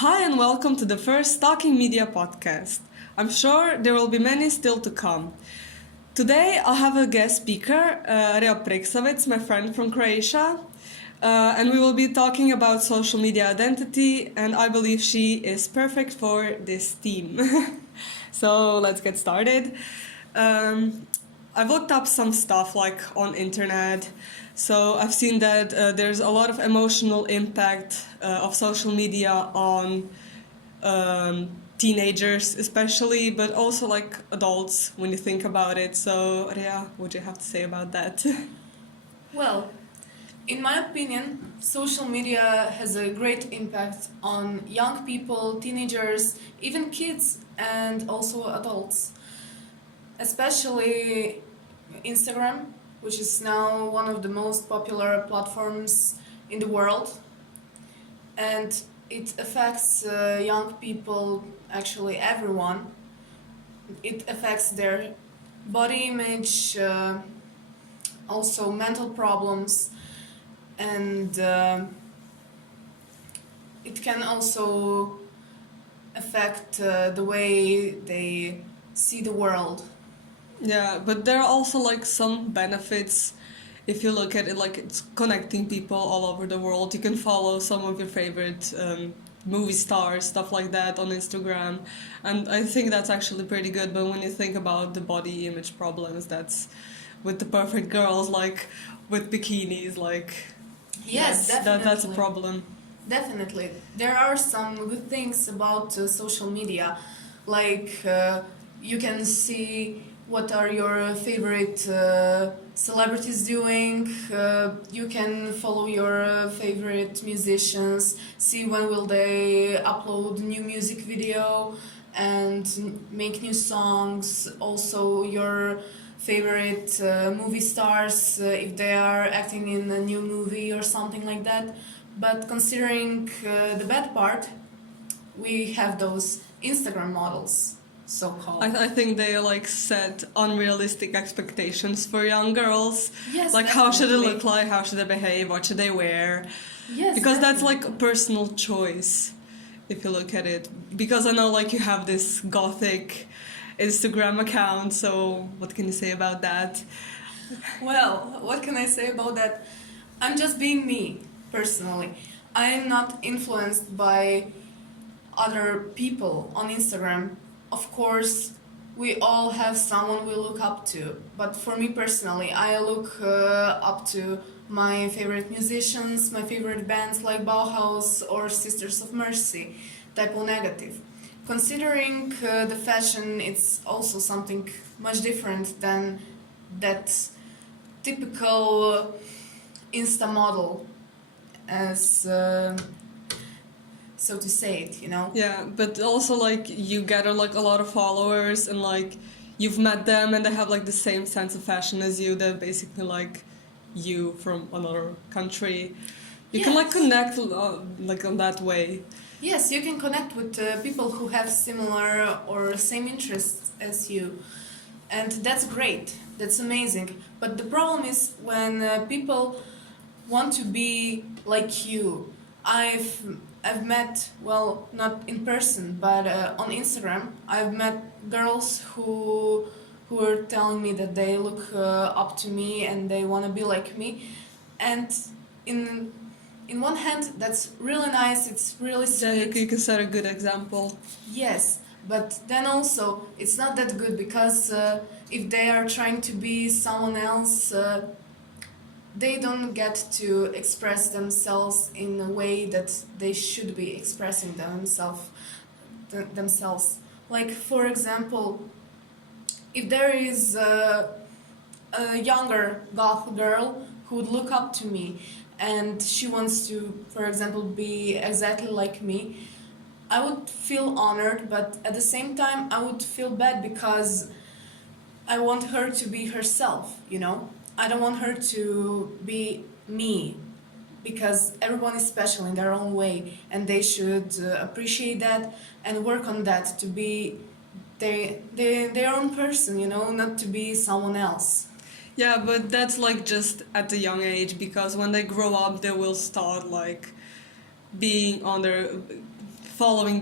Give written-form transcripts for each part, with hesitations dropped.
Hi, and welcome to the first Talking Media podcast. I'm sure there will be many still to come. Today, I'll have a guest speaker, Rea Preksavec, my friend from Croatia, and we will be talking about social media identity, and I believe she is perfect for this theme. So let's get started. I've looked up some stuff like on internet. So I've seen that there's a lot of emotional impact of social media on teenagers especially, but also like adults when you think about it. So Ria, what do you have to say about that? Well, in my opinion, social media has a great impact on young people, teenagers, even kids, and also adults. Especially Instagram, which is now one of the most popular platforms in the world. And it affects young people, actually everyone. It affects their body image, also mental problems, and it can also affect the way they see the world. Yeah, but there are also like some benefits if you look at it, like it's connecting people all over the world. You can follow some of your favorite movie stars, stuff like that on Instagram, and I think that's actually pretty good. But when you think about the body image problems, that's with the perfect girls, like with bikinis, like Yes, that's a definitely. problem. Definitely. There are some good things about social media. Like you can see what are your favorite celebrities doing. You can follow your favorite musicians, see when will they upload new music video and make new songs. Also your favorite movie stars, if they are acting in a new movie or something like that. But considering the bad part, we have those Instagram models, so called. I think they like set unrealistic expectations for young girls. Yes, Like how should it definitely. look like, how should they behave, what should they wear? Yes, Because that's like a definitely. personal choice if you look at it. Because I know like you have this gothic Instagram account, so what can you say about that? Well, what can I say about that? I'm just being me, personally. I am not influenced by other people on Instagram. Of course, we all have someone we look up to, but for me personally, I look up to my favorite musicians, my favorite bands like Bauhaus or Sisters of Mercy, Typo Negative. Considering the fashion, it's also something much different than that typical Insta model, as so to say it, you know. Yeah, but also like you gather like a lot of followers and like you've met them and they have like the same sense of fashion as you. They're basically like you from another country. You can like Yes. connect like on that way. Yes, you can connect with people who have similar or same interests as you, and that's great. That's amazing. But the problem is when people want to be like you. I've met, well, not in person, but on Instagram. I've met girls who are telling me that they look up to me and they want to be like me, and in in one hand that's really nice. It's really Yeah, sweet. you can set a good example. Yes, but then also it's not that good because if they are trying to be someone else, they don't get to express themselves in a way that they should be expressing themselves. Like for example, if there is a younger goth girl who would look up to me and she wants to, for example, be exactly like me, I would feel honored, but at the same time, I would feel bad because I want her to be herself, you know? I don't want her to be me because everyone is special in their own way and they should appreciate that and work on that to be their own person, you know, not to be someone else. Yeah, but that's like just at a young age because when they grow up, they will start like being on their following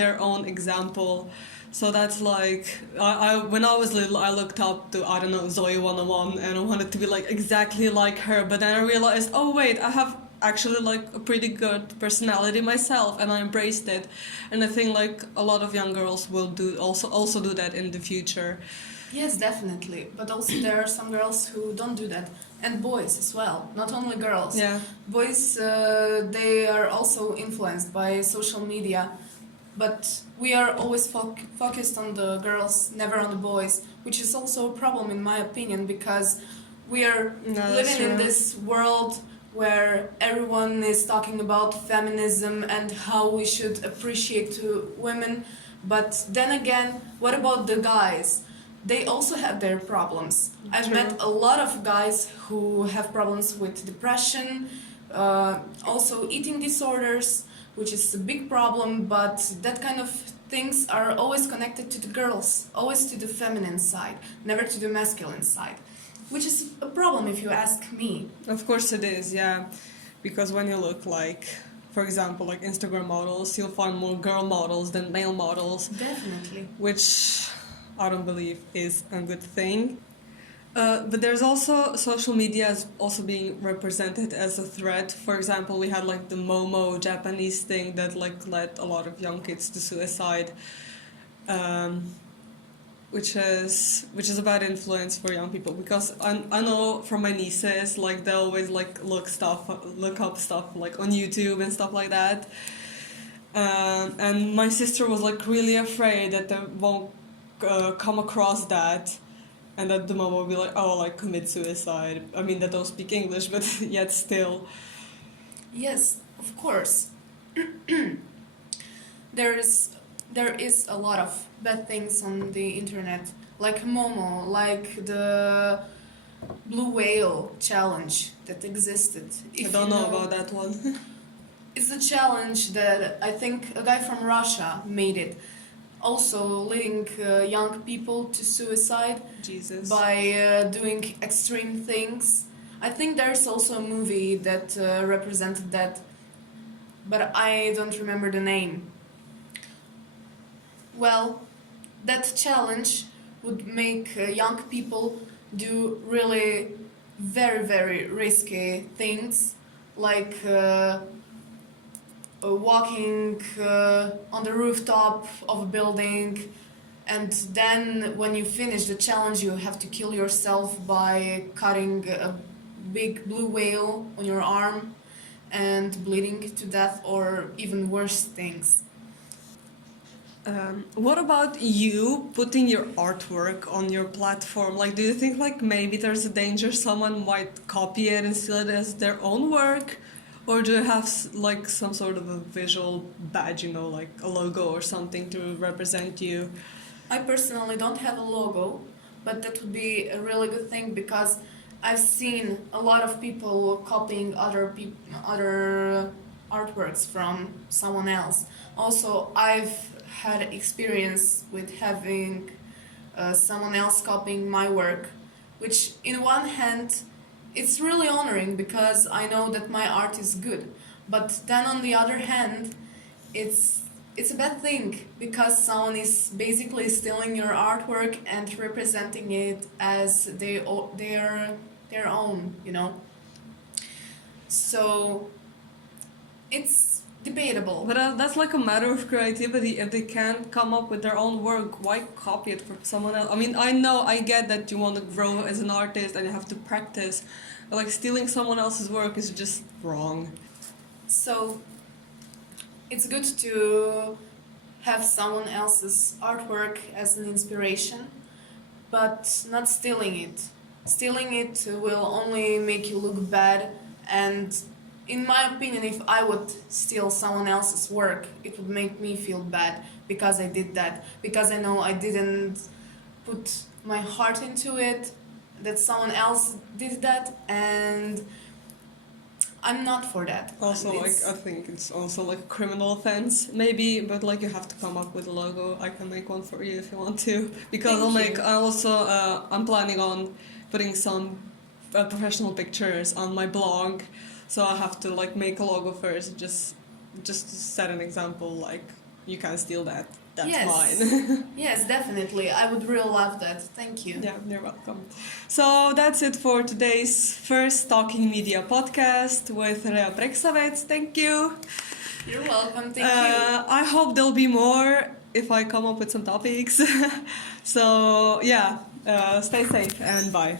their own example. So that's like I when I was little, I looked up to, I don't know, Zoe 101, and I wanted to be like exactly like her. But then I realized, oh wait, I have actually like a pretty good personality myself, and I embraced it. And I think like a lot of young girls will also do that in the future. Yes, definitely. But also there are some girls who don't do that, and boys as well. Not only girls. Yeah. Boys, they are also influenced by social media, but we are always focused on the girls, never on the boys, which is also a problem in my opinion, because we are No, that's living in true. this world where everyone is talking about feminism and how we should appreciate to women. But then again, what about the guys? They also have their problems. I've True. met a lot of guys who have problems with depression, also eating disorders, which is a big problem, but that kind of things are always connected to the girls, always to the feminine side, never to the masculine side, which is a problem if you ask me. Of course it is, yeah. Because when you look like, for example, like Instagram models, you'll find more girl models than male models, Definitely. which I don't believe is a good thing. But there's also social media is also being represented as a threat. For example, we had like the Momo Japanese thing that like led a lot of young kids to suicide, which is a bad influence for young people, because I know from my nieces, like they always like look up stuff like on YouTube and stuff like that. And my sister was like really afraid that they won't come across that, and that the mom will be like, oh, like commit suicide. I mean, they don't speak English, but yet still. Yes, of course. There is a lot of bad things on the internet, like Momo, like the Blue Whale challenge that existed. I don't know about that one. It's a challenge that I think a guy from Russia made it, also leading young people to suicide Jesus. by doing extreme things. I think there's also a movie that represented that, but I don't remember the name. Well, that challenge would make young people do really very, very risky things, like walking on the rooftop of a building, and then when you finish the challenge you have to kill yourself by cutting a big blue whale on your arm and bleeding to death, or even worse things. What about you putting your artwork on your platform? Like, do you think like maybe there's a danger someone might copy it and steal it as their own work? Or do you have like some sort of a visual badge, like a logo or something to represent you? I personally don't have a logo, but that would be a really good thing, because I've seen a lot of people copying other artworks from someone else. Also, I've had experience with having someone else copying my work, which in one hand it's really honoring because I know that my art is good, but then on the other hand it's a bad thing because someone is basically stealing your artwork and representing it as their own. So it's debatable. But that's like a matter of creativity. If they can't come up with their own work, why copy it from someone else? I mean, I get that you want to grow as an artist and you have to practice, but like stealing someone else's work is just wrong. So it's good to have someone else's artwork as an inspiration, but not stealing it. Stealing it will only make you look bad, and in my opinion, if I would steal someone else's work, it would make me feel bad because I did that, because I know I didn't put my heart into it, that someone else did that, and I'm not for that. Also, And like it's- I think it's also like a criminal offense, maybe, but like you have to come up with a logo. I can make one for you if you want to, because Thank you. I also I'm planning on putting some professional pictures on my blog, so I have to like make a logo first, just just to set an example, like you can steal that. That's Yes. fine. Yes, definitely. I would really love that. Thank you. Yeah, you're welcome. So that's it for today's first Talking Media podcast with Rea Preksavets. Thank you. You're welcome. Thank you. I hope there'll be more if I come up with some topics. So yeah, stay safe and bye.